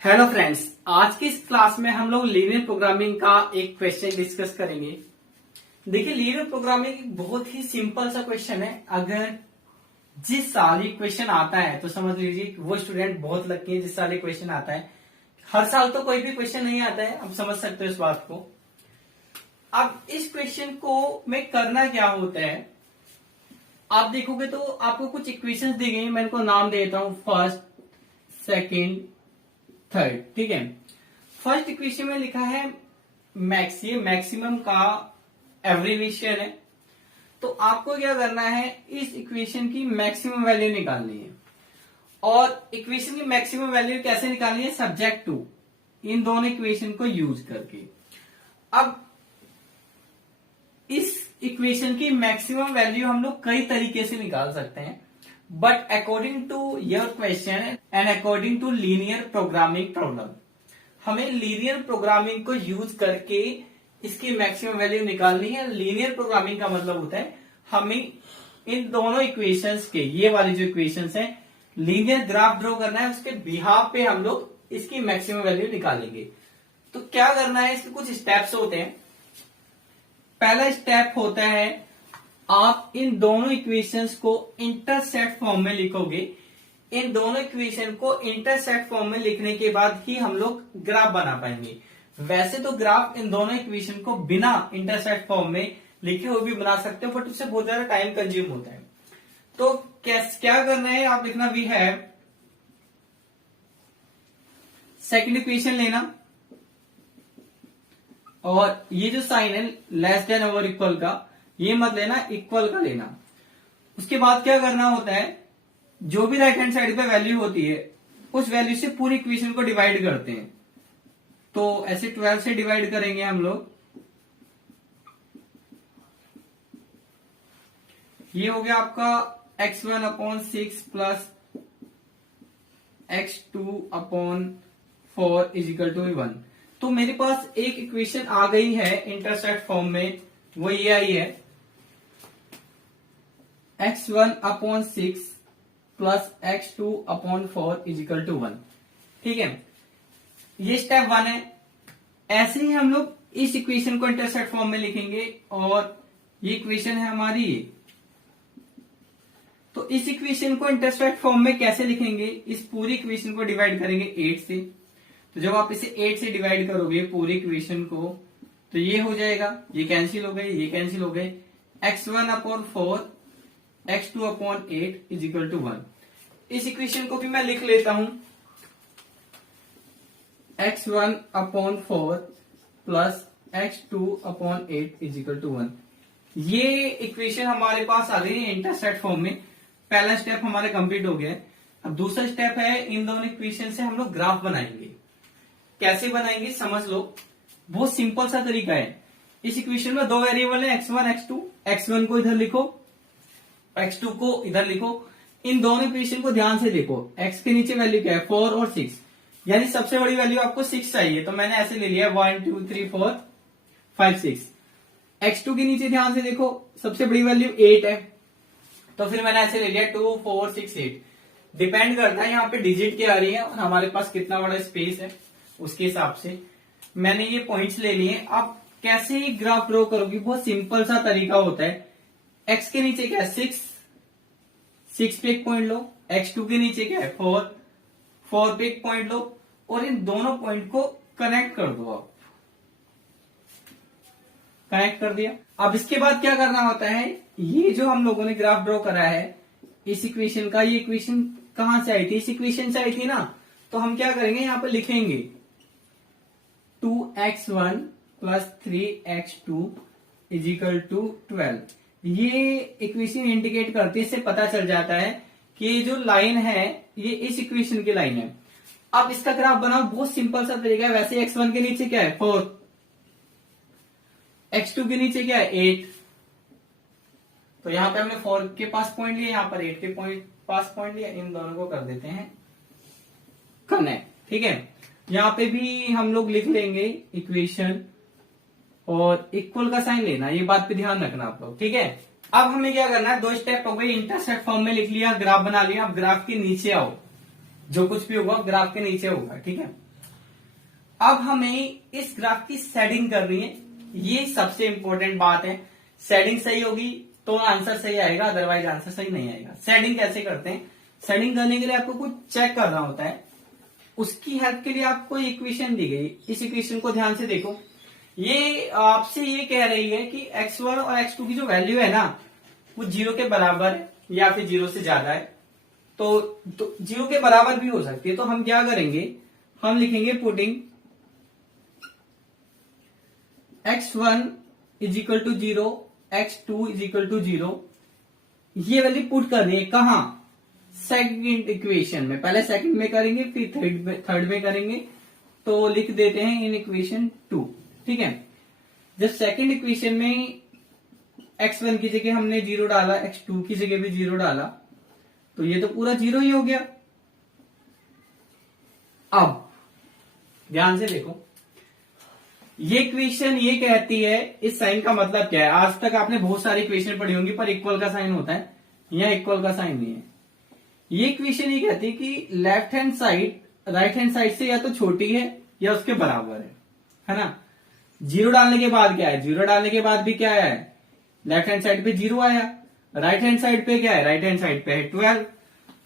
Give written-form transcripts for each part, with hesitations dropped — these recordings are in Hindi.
हेलो फ्रेंड्स, आज की इस क्लास में हम लोग लीनियर प्रोग्रामिंग का एक क्वेश्चन डिस्कस करेंगे। देखिए, लीनियर प्रोग्रामिंग एक बहुत ही सिंपल सा क्वेश्चन है। अगर जिस साल ये क्वेश्चन आता है तो समझ लीजिए वो स्टूडेंट बहुत लकी है जिस साल ये क्वेश्चन आता है। हर साल तो कोई भी क्वेश्चन नहीं आता है, आप समझ सकते हो इस बात को। अब इस क्वेश्चन को में करना क्या होता है, आप देखोगे तो आपको कुछ इक्वेशंस दी गई, मैं इनको नाम देता हूं फर्स्ट, सेकंड, थर्ड। ठीक है, फर्स्ट इक्वेशन में लिखा है मैक्स, ये मैक्सिमम का एब्रीविएशन है। तो आपको क्या करना है, इस इक्वेशन की मैक्सिमम वैल्यू निकालनी है। और इक्वेशन की मैक्सिमम वैल्यू कैसे निकालनी है, सब्जेक्ट टू इन दोनों इक्वेशन को यूज करके। अब इस इक्वेशन की मैक्सिमम वैल्यू हम लोग कई तरीके से निकाल सकते हैं, but according to your question and according to linear programming problem, हमें लीनियर प्रोग्रामिंग को यूज करके इसकी मैक्सिमम वैल्यू निकालनी है। लीनियर प्रोग्रामिंग का मतलब होता है हमें इन दोनों इक्वेशंस के, ये वाली जो इक्वेशंस हैं, लीनियर ग्राफ ड्रॉ करना है, उसके बिहाफ पे हम लोग इसकी मैक्सिमम वैल्यू निकालेंगे। तो क्या करना है, इसके कुछ स्टेप्स होते हैं। पहला स्टेप होता है आप इन दोनों इक्वेशंस को इंटरसेक्ट फॉर्म में लिखोगे। इन दोनों इक्वेशन को इंटरसेक्ट फॉर्म में लिखने के बाद ही हम लोग ग्राफ बना पाएंगे। वैसे तो ग्राफ इन दोनों इक्वेशन को बिना इंटरसेक्ट फॉर्म में लिखे हुए भी बना सकते हो, बट उससे बहुत ज्यादा टाइम कंज्यूम होता है। तो क्या करना है, आप लिखना वी हैव, सेकंड इक्वेशन लेना, और ये जो साइन है लेस देन और इक्वल का, ये मत लेना, इक्वल का लेना। उसके बाद क्या करना होता है, जो भी राइट हैंड साइड पे वैल्यू होती है उस वैल्यू से पूरी इक्वेशन को डिवाइड करते हैं। तो ऐसे 12 से डिवाइड करेंगे हम लोग। ये हो गया आपका x1 upon 6 plus x2 upon 4 is equal to 1। तो मेरे पास एक इक्वेशन आ गई है इंटरसेक्ट फॉर्म में, वो ये आई है x1 upon 6 plus x2 upon 4 is equal to 1। ठीक है, ये स्टेप 1 है। ऐसे ही हम लोग इस इक्वेशन को इंटरसेक्ट फॉर्म में लिखेंगे, और ये इक्वेशन है हमारी ये। तो इस इक्वेशन को इंटरसेक्ट फॉर्म में कैसे लिखेंगे, इस पूरी इक्वेशन को डिवाइड करेंगे 8 से। तो जब आप इसे 8 से डिवाइड करोगे पूरी इक्वेशन को, तो ये हो जाएगा, ये कैंसिल हो गए, ये कैंसिल हो गए, x1 upon 4 x2 upon 8 is equal to 1। इस इक्वेशन को भी मैं लिख लेता हूं, x1 upon 4 plus x2 upon 8 is equal to 1। ये इक्वेशन हमारे पास आ गई है इंटरसेक्ट फॉर्म में। पहला स्टेप हमारा कंप्लीट हो गया है। अब दूसरा स्टेप है, इन दोनों इक्वेशन से हम लोग ग्राफ बनाएंगे। कैसे बनाएंगे समझ लो, बहुत सिंपल सा तरीका है। इस इक्वेशन में दो वेरिएबल है x1 x2, x1 को इधर लिखो, x2 को इधर लिखो। इन दोनों इक्वेशन को ध्यान से देखो, x के नीचे वैल्यू क्या है 4 और 6, यानी सबसे बड़ी वैल्यू आपको 6 चाहिए, तो मैंने ऐसे ले लिया 1 2 3 4 5 6। x2 के नीचे ध्यान से देखो, सबसे बड़ी वैल्यू 8 है, तो फिर मैंने ऐसे ले लिया 2 4 6 8। डिपेंड करता है यहाँ पे डिजिट क्या आ रही है और हमारे पास कितना बड़ा स्पेस है, उसके हिसाब से मैंने ये पॉइंट्स ले लिए। अब कैसे ही ग्राफ ड्रॉ करोगी, बहुत सिंपल सा तरीका होता है। x के नीचे क्या है 6 पे एक पॉइंट लो, x2 के नीचे क्या है 4 पे एक पॉइंट लो, और इन दोनों पॉइंट को कनेक्ट कर दो। आप कनेक्ट कर दिया। अब इसके बाद क्या करना होता है, ये जो हम लोगों ने ग्राफ ड्रॉ करा है इस इक्वेशन का, ये इक्वेशन कहां से आई थी, इस इक्वेशन से आई थी ना। तो हम क्या करेंगे, यहां पर लिखेंगे 2x1 plus 3x2 is equal to 12। ये इक्वेशन इंडिकेट करती है, इससे पता चल जाता है कि ये जो लाइन है ये इस इक्वेशन की लाइन है। अब इसका ग्राफ बनाओ, बहुत सिंपल सा तरीका है। वैसे x1 के नीचे क्या है 4, x2 के नीचे क्या है 8, तो यहां पे हमने 4 के पास पॉइंट लिया, यहां पर 8 के पास पॉइंट लिया, इन दोनों को कर देते हैं कनेक्ट। ठीक है, यहां पे भी हम लोग लिख लेंगे इक्वेशन, और इक्वल का साइन लेना, ये बात पे ध्यान रखना आप लोग। ठीक है, अब हमें क्या करना है, दो स्टेप हो गए, इंटरसेक्ट फॉर्म में लिख लिया, ग्राफ बना लिया। अब ग्राफ के नीचे आओ, जो कुछ भी होगा ग्राफ के नीचे होगा। ठीक है, अब हमें इस ग्राफ की शेडिंग करनी है, ये सबसे इंपॉर्टेंट बात है। शेडिंग सही होगी तो आंसर सही आएगा, अदरवाइज आंसर सही नहीं आएगा। शेडिंग कैसे करते हैं? शेडिंग करने के लिए आपको कुछ चेक करना होता है, उसकी हेल्प के लिए आपको इक्वेशन दी गई। इस इक्वेशन को ध्यान से देखो, ये आपसे ये कह रही है कि x1 और x2 की जो वैल्यू है ना वो 0 के बराबर है या फिर 0 से ज्यादा है, तो 0 के बराबर भी हो सकती है। तो हम क्या करेंगे, हम लिखेंगे putting x1 is equal to 0, x2 is equal to 0। ये वैल्यू पुट करनी है कहां? सेकंड इक्वेशन में। पहले सेकंड में करेंगे फिर थर्ड में करेंगे, तो लिख देते हैं इन इक्वेशन 2। ठीक है, जब सेकंड इक्वेशन में x1 की जगह हमने 0 डाला, x2 की जगह भी 0 डाला, तो ये तो पूरा 0 ही हो गया। अब ध्यान से देखो, ये इक्वेशन ये कहती है, इस साइन का मतलब क्या है? आज तक आपने बहुत सारी इक्वेशन पढ़ी होंगी पर इक्वल का साइन होता है, यहां इक्वल का साइन नहीं है। ये इक्वेशन ये कहती है कि left hand side right hand side से या तो छोटी है या उसके बराबर है ना। 0 डालने के बाद क्या है? 0 डालने के बाद भी क्या है? लेफ्ट हैंड साइड पे 0 आया, राइट हैंड साइड पे क्या है? राइट हैंड साइड पे है 12।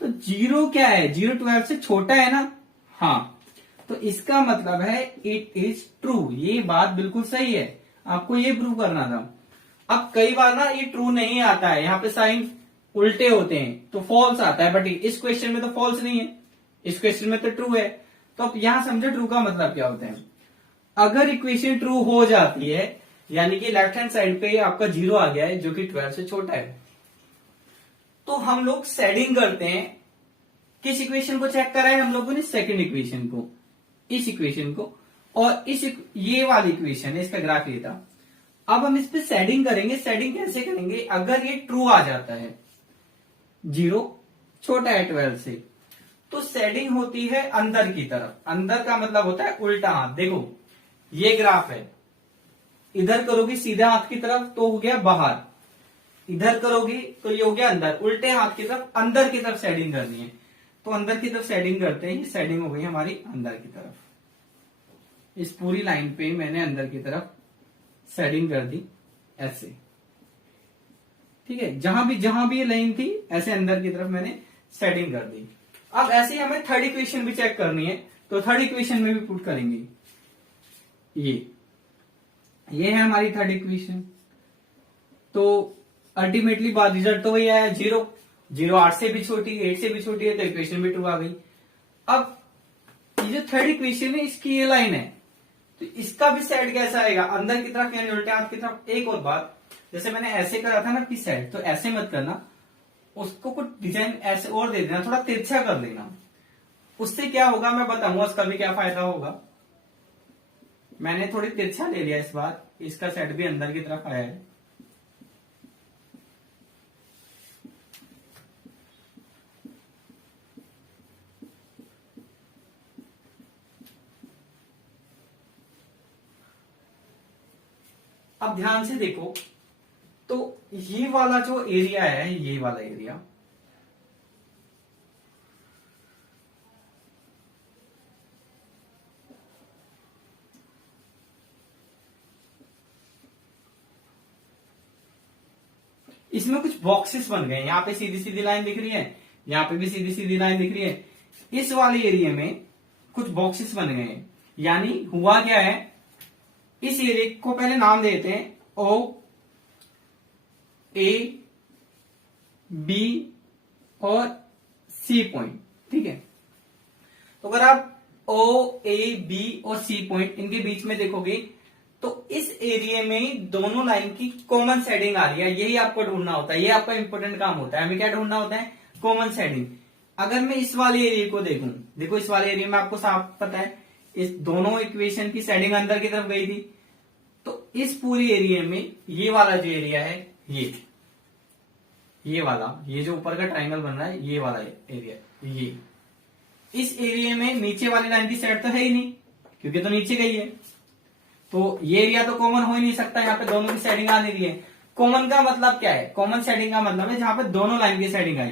तो 0 क्या है? 0 12 से छोटा है ना। हाँ, तो इसका मतलब है इट इज ट्रू। ये बात बिल्कुल सही है, आपको ये प्रूव करना था। अब कई बार ना ये ट्रू नहीं आता है, यहाँ पे साइन उल्टे होते हैं तो फॉल्स आता है, बट इस क्वेश्चन में तो फॉल्स नहीं है, इस क्वेश्चन में तो ट्रू है। तो अब यहां समझो ट्रू का मतलब क्या होता है। अगर इक्वेशन ट्रू हो जाती है यानी कि लेफ्ट हैंड साइड पे आपका 0 आ गया है जो कि 12 से छोटा है, तो हम लोग शेडिंग करते हैं। किस इक्वेशन को चेक करा है हम लोगों ने? सेकंड इक्वेशन को, इस इक्वेशन को, और ये वाली इक्वेशन है, इसका ग्राफ ये था। अब हम इस पे शेडिंग करेंगे। शेडिंग कैसे करेंगे? अगर ये ट्रू आ जाता है, 0 छोटा है 12 से, तो शेडिंग होती है अंदर की तरफ। अंदर का मतलब होता है उल्टा हाथ। देखो ये ग्राफ है, इधर करोगी सीधा हाथ की तरफ तो हो गया बाहर, इधर करोगी तो ये हो गया अंदर। उल्टे हाथ की तरफ अंदर की तरफ शेडिंग करनी है, तो अंदर की तरफ शेडिंग करते हैं। ये शेडिंग हो गई हमारी अंदर की तरफ। इस पूरी लाइन पे मैंने अंदर की तरफ शेडिंग कर दी ऐसे। ठीक है, जहां भी ये लाइन थी ऐसे अंदर की तरफ मैंने शेडिंग कर दी। अब ऐसे ही हमें थर्ड इक्वेशन भी चेक करनी है, तो थर्ड इक्वेशन में भी पुट करेंगे। ये है हमारी थर्ड इक्वेशन। तो अल्टीमेटली बात रिजल्ट तो वही आया 0। 0 8 से भी छोटी, 8 से भी छोटी है, तो इक्वेशन भी ट्रू आ गई। अब ये जो थर्ड इक्वेशन है इसकी ये लाइन है, तो इसका भी साइड कैसा आएगा? अंदर की तरफ यानी उल्टे हाथ की तरफ। एक और बात, जैसे मैंने ऐसे करा था ना किस साइड, तो ऐसे मत करना, उसको कुछ डिजाइन ऐसे और दे देना, थोड़ा तिरछा कर देना। उससे क्या होगा मैं बताऊंगा, उसका भी क्या फायदा होगा। मैंने थोड़ी तिरछा ले लिया इस बार, इसका सेट भी अंदर की तरफ आया है। अब ध्यान से देखो, तो ये वाला जो एरिया है, ये वाला एरिया, इसमें कुछ बॉक्सेस बन गए। यहाँ पे सीधी सीधी लाइन दिख रही है, यहाँ पे भी सीधी सीधी लाइन दिख रही है। इस वाले एरिया में कुछ बॉक्सेस बन गए हैं। यानी हुआ क्या है, इस एरिया को पहले नाम देते हैं ओ ए बी और सी पॉइंट। ठीक है, तो अगर आप ओ ए बी और सी पॉइंट इनके बीच में देखोगे तो इस एरिया में दोनों लाइन की कॉमन शेडिंग आ रही है। यही आपको ढूंढना होता है, ये आपका इंपॉर्टेंट काम होता है। हमें क्या ढूंढना होता है? Common shading. अगर मैं इस वाले एरिया को देखूं, देखो इस वाले एरिया में आपको साफ पता है इस दोनों इक्वेशन की शेडिंग अंदर की तरफ गई थी, तो इस पूरी एरिया में ये वाला जो एरिया है, ये वाला, ये जो ऊपर का ट्राइंगल बन रहा है, ये वाला एरिया, ये इस एरिया में नीचे वाली लाइन की साइड तो है ही नहीं, क्योंकि तो नीचे गई है, तो ये एरिया तो कॉमन हो ही नहीं सकता। यहाँ पे दोनों की शेडिंग आ नहीं रही है। कॉमन का मतलब क्या है? कॉमन शेडिंग का मतलब है जहां पे दोनों लाइन की शेडिंग आई।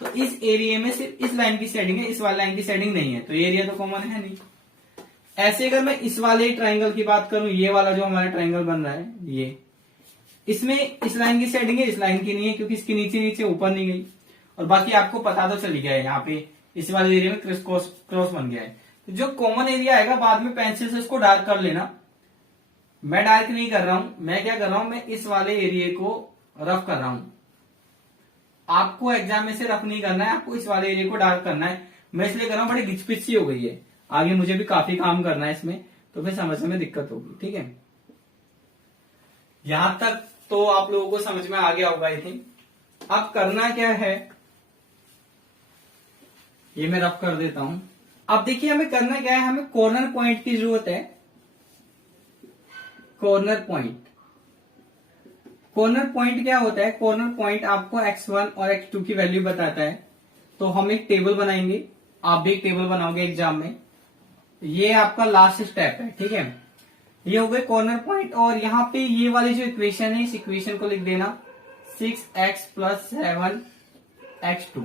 तो इस एरिया में सिर्फ इस लाइन की शेडिंग है, इस वाली लाइन की शेडिंग नहीं है, तो ये एरिया तो कॉमन है नहीं। ऐसे अगर मैं इस वाले ट्राइंगल की बात करूं, ये वाला जो हमारा ट्राइंगल बन रहा है, ये इसमें इस लाइन की सेटिंग है, इस लाइन की नहीं है, क्योंकि इसके नीचे नीचे ऊपर नहीं गई। और बाकी आपको पता तो चल गया है, यहाँ पे इस वाले एरिया में क्रॉस बन गया है। तो जो कॉमन एरिया आएगा बाद में पेंसिल से इसको डार्क कर लेना। मैं डार्क नहीं कर रहा हूं, मैं क्या कर रहा हूं, मैं इस वाले एरिया को रफ कर रहा हूं। आपको एग्जाम में से रफ नहीं करना है, आपको इस वाले एरिया को डार्क करना है। मैं इसलिए कर रहा हूं, बड़ी घिचपिच सी हो गई है, आगे मुझे भी काफी काम करना है इसमें, तो फिर समझने में दिक्कत होगी। ठीक है, यहां तक तो आप लोगों को समझ में आ गया होगा आई थिंक। अब करना क्या है, ये मैं रफ कर देता हूं। अब देखिए हमें करना क्या है, हमें कॉर्नर पॉइंट की जरूरत है। कॉर्नर पॉइंट, कॉर्नर पॉइंट क्या होता है, कॉर्नर पॉइंट आपको x1 और x2 की वैल्यू बताता है। तो हम एक टेबल बनाएंगे, आप भी एक टेबल बनाओगे एग्जाम में, ये आपका लास्ट स्टेप है। ठीक है, ये हो गए कॉर्नर पॉइंट। और यहाँ पे ये वाली जो इक्वेशन है, इस इक्वेशन को लिख देना 6x + 7x2।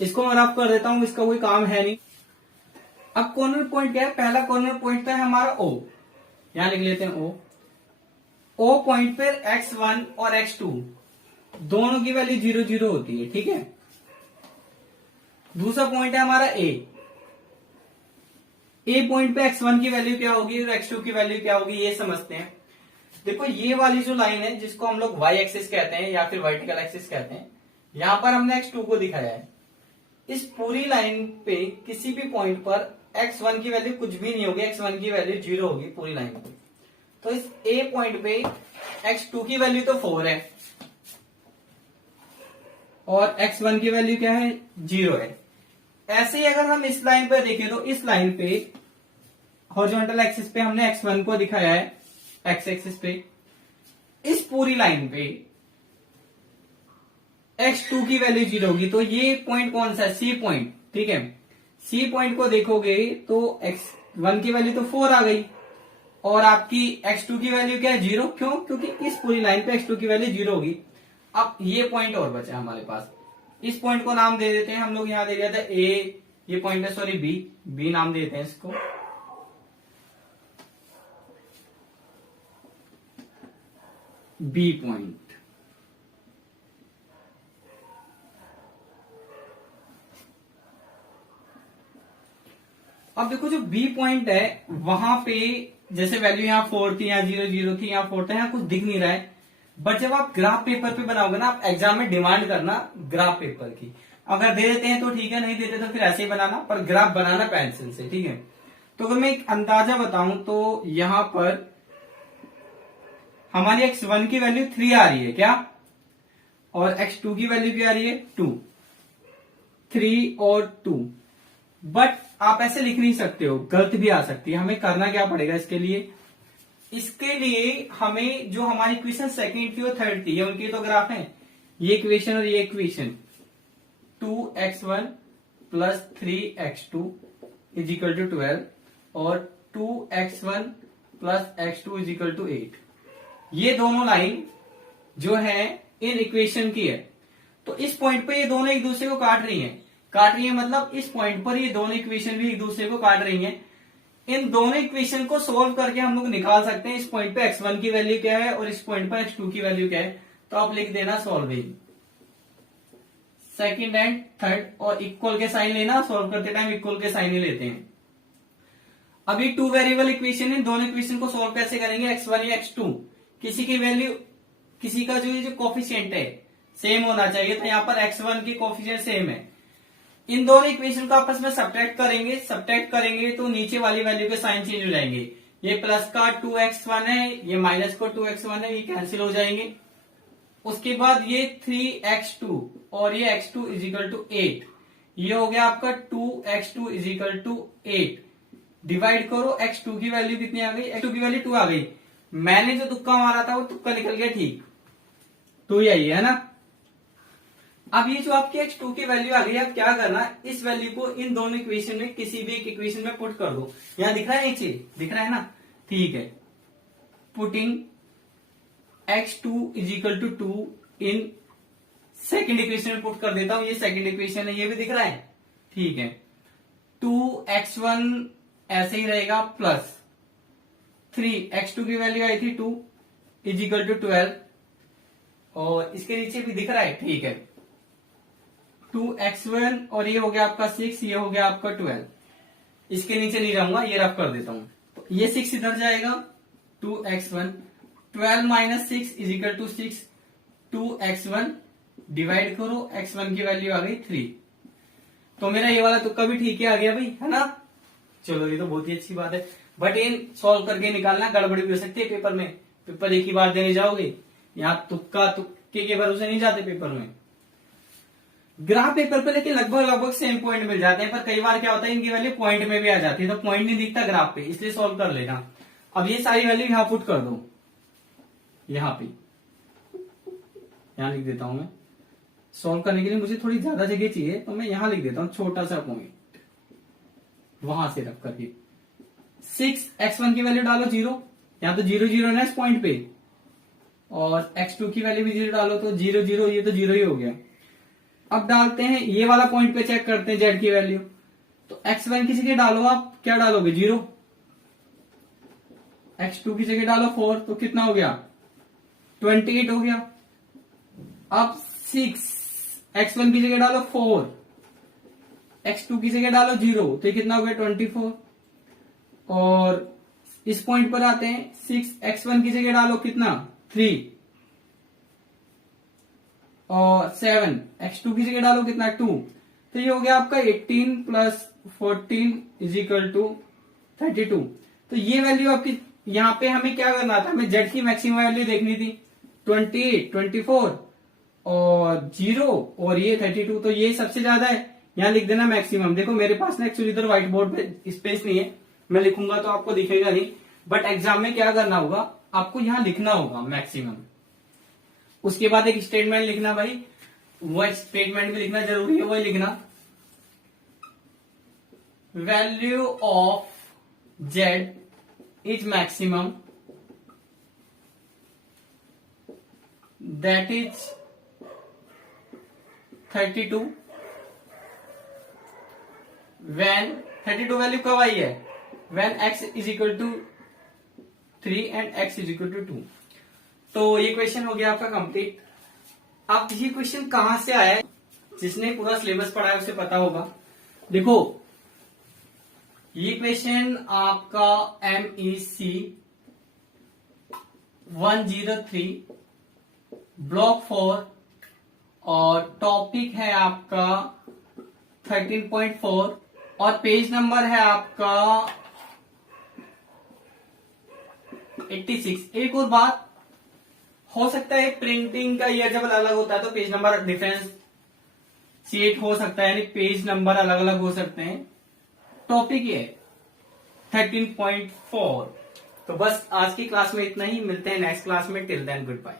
इसको मैं रफ कर देता हूं, इसका कोई काम है नहीं। अब कॉर्नर पॉइंट क्या है, पहला कॉर्नर पॉइंट है हमारा O, यहां लिख लेते हैं O पॉइंट पर x1 और x2 दोनों की वैल्यू 0 0 होती है। ठीक है, दूसरा पॉइंट है हमारा A पॉइंट पे x1 की वैल्यू क्या होगी और x2 की वैल्यू क्या होगी, ये समझते हैं। देखो ये वाली जो लाइन है, जिसको हम लोग y एक्सिस कहते हैं या फिर वर्टिकल एक्सिस कहते हैं, यहां पर हमने x2 को दिखाया है। इस पूरी लाइन पे किसी भी पॉइंट पर x1 की वैल्यू कुछ भी नहीं होगी, x1 की वैल्यू 0 होगी पूरी लाइन पे। तो इस A पॉइंट पे x2 की वैल्यू तो 4 है और x1 की वैल्यू क्या है, 0 है। ऐसे ही अगर हम इस लाइन पे देखें, तो इस लाइन पे हॉरिजॉन्टल एक्सिस पे हमने x1 को दिखाया है, x एक्सिस पे। इस पूरी लाइन पे x2 की वैल्यू 0 होगी। तो ये पॉइंट कौन सा है, C पॉइंट। ठीक है, C पॉइंट को देखोगे तो x1 की वैल्यू तो 4 आ गई और आपकी x2 की वैल्यू क्या है, 0। क्यों, क्योंकि इस पूरी लाइन पे x2 की वैल्यू 0 होगी। अब ये पॉइंट और बचा हमारे पास, इस पॉइंट को नाम दे देते हैं हम लोग, यहां दे दिया था A, ये पॉइंट है सॉरी B नाम देते हैं इसको। B point. अब देखो जो B पॉइंट है, वहां पे जैसे वैल्यू यहाँ 4 थी, यहाँ 0 0 थी, यहाँ 4 था, यहाँ कुछ दिख नहीं रहा है। बट जब आप ग्राफ पेपर पे बनाओगे ना, आप एग्जाम में डिमांड करना ग्राफ पेपर की। अगर दे देते हैं तो ठीक है, नहीं देते तो फिर ऐसे ही बनाना, पर ग्राफ बनाना पेंसिल से। ठीक है, तो अगर मैं एक अंदाजा बताऊं तो यहां पर हमारी x1 की वैल्यू 3 आ रही है क्या, और x2 की वैल्यू क्या आ रही है, 2। 3 और 2। बट आप ऐसे लिख नहीं सकते हो, गलत भी आ सकती है। हमें करना क्या पड़ेगा इसके लिए, इसके लिए हमें जो हमारी इक्वेशन सेकंड थी और थर्ड थी, ये उनके तो ग्राफ हैं, ये इक्वेशन और ये इक्वेशन 2x1 + 3x2 = 12 और 2x1 + x2 = 8। ये दोनों लाइन जो है इन इक्वेशन की है। तो इस पॉइंट पे ये दोनों एक दूसरे को काट रही हैं, मतलब इस पॉइंट पर ये दोनों इक्वेशन भी एक दूसरे को काट रही हैं। इन दोनों इक्वेशन को सोल्व करके हम लोग निकाल सकते हैं इस पॉइंट पे x1 की वैल्यू क्या है और इस पॉइंट पर x2 की वैल्यू क्या है। तो आप लिख देना सॉल्विंग, सेकंड एंड थर्ड, और इक्वल के साइन लेना, सॉल्व करते टाइम इक्वल के साइन ही लेते हैं। अभी 2 वेरिएबल इक्वेशन है, दोनों इक्वेशन को सॉल्व कैसे करेंगे, x1 या x2, किसी की वैल्यू, किसी का जो कोफिशिएंट है सेम होना चाहिए। तो यहां पर x1 की कोफिशिएंट सेम है, इन दोनों इक्वेशन को आपस में सब्ट्रैक्ट करेंगे तो नीचे वाली वैल्यू के साइन चेंज हो जाएंगे। ये प्लस का 2x1 है, ये माइनस का 2x1 है, ये कैंसिल हो जाएंगे। उसके बाद ये 3x2 और ये x2 = 8, ये हो गया आपका 2x2 = 8। डिवाइड करो, x2 की वैल्यू कितनी आ गई, x2 की वैल्यू 2 आ गई। मैंने जो तुक्का मारा था वो तुक्का निकल गया ठीक, 2 ही आई है ना। अब ये जो आपकी x2 की वैल्यू आ गई, अब क्या करना, इस वैल्यू को इन दोनों इक्वेशन में किसी भी एक इक्वेशन में पुट कर दो। यहां दिख रहा है नीचे, दिख रहा है ना, ठीक है। Putting x2 = 2 in second equation में पुट कर देता हूं, ये सेकेंड इक्वेशन है, ये भी दिख रहा है, ठीक है। 2x1 ऐसे ही रहेगा प्लस 3x2 की वैल्यू आई थी 2 इज इक्वल टू 12 और इसके नीचे भी दिख रहा है, ठीक है। 2x1 और ये हो गया आपका 6, ये हो गया आपका 12। इसके नीचे नहीं जाऊंगा, ये रफ कर देता हूं। तो ये 6 इधर जाएगा, 2x1 12 minus 6 is equal to 6, 2x1 divide करो, x1 की वैल्यू आ गई 3। तो मेरा ये वाला तुक्का भी ठीक है आ गया भाई, है ना। चलो ये तो बहुत ही अच्छी बात है, बट ये सॉल्व करके निकालना, गड़बड़ी भी हो सकती है पेपर में। पेपर एक ही बार देने जाओगे, यहाँ तुक्का तुक्के के भरोसे नहीं जाते पेपर में। ग्राफ पेपर पे लेकिन लगभग सेम पॉइंट मिल जाते हैं, पर कई बार क्या होता है इनकी वैल्यू पॉइंट में भी आ जाती है, तो पॉइंट नहीं दिखता ग्राफ पे, इसलिए सॉल्व कर लेना। अब ये सारी वैल्यू यहाँ पुट कर दो, यहाँ पे, यहाँ लिख देता हूं मैं। सॉल्व करने के लिए मुझे थोड़ी ज्यादा जगह चाहिए, तो मैं यहां लिख देता हूं छोटा सा पॉइंट, वहां से रख करके 6x1 की वैल्यू डालो 0, यहां तो 0 0 ना इस पॉइंट पे, और x2 की वैल्यू भी 0 डालो तो 0 0, ये तो 0 ही हो गया। अब डालते हैं ये वाला पॉइंट पे, चेक करते हैं z की वैल्यू। तो x1 की जगह डालो, आप क्या डालोगे 0, x2 की जगह डालो 4, तो कितना हो गया 28 हो गया। अब 6x1 की जगह डालो 4, x2 की जगह डालो 0, तो ये कितना हो गया 24। और इस पॉइंट पर आते हैं, 6x1 की जगह डालो कितना 3, और 7x2 की जगह डालो कितना 2, तो ये हो गया आपका 18 प्लस 14 इज इक्वल टू 32। तो ये वैल्यू आपकी, यहाँ पे हमें क्या करना था, हमें z की मैक्सिमम वैल्यू देखनी थी, 28, 24 और 0 और ये 32, तो ये सबसे ज्यादा है, यहाँ लिख देना मैक्सिमम। देखो मेरे पास ना एक्चुअली इधर व्हाइट बोर्ड पे स्पेस नहीं है, मैं लिखूंगा तो आपको दिखेगा नहीं, बट एग्जाम में क्या करना होगा, आपको यहाँ लिखना होगा मैक्सिमम। उसके बाद एक स्टेटमेंट लिखना भाई, वो स्टेटमेंट भी लिखना जरूरी है, वही लिखना, value of z is maximum that is 32 when 32 value कब आई है, when x is equal to 3 and x is equal to 2। तो ये क्वेश्चन हो गया आपका कंप्लीट। अब ये क्वेश्चन कहां से आया है, जिसने पूरा सिलेबस पढ़ा है उसे पता होगा। देखो ये क्वेश्चन आपका MEC 103 ब्लॉक 4 और टॉपिक है आपका 13.4 और पेज नंबर है आपका 86। एक और बात, हो सकता है प्रिंटिंग का ईयर जब अलग होता है तो पेज नंबर डिफरेंशिएट हो सकता है, यानी पेज नंबर अलग अलग हो सकते हैं। टॉपिक ये 13.4। तो बस आज की क्लास में इतना ही, मिलते हैं नेक्स्ट क्लास में। Till then good bye.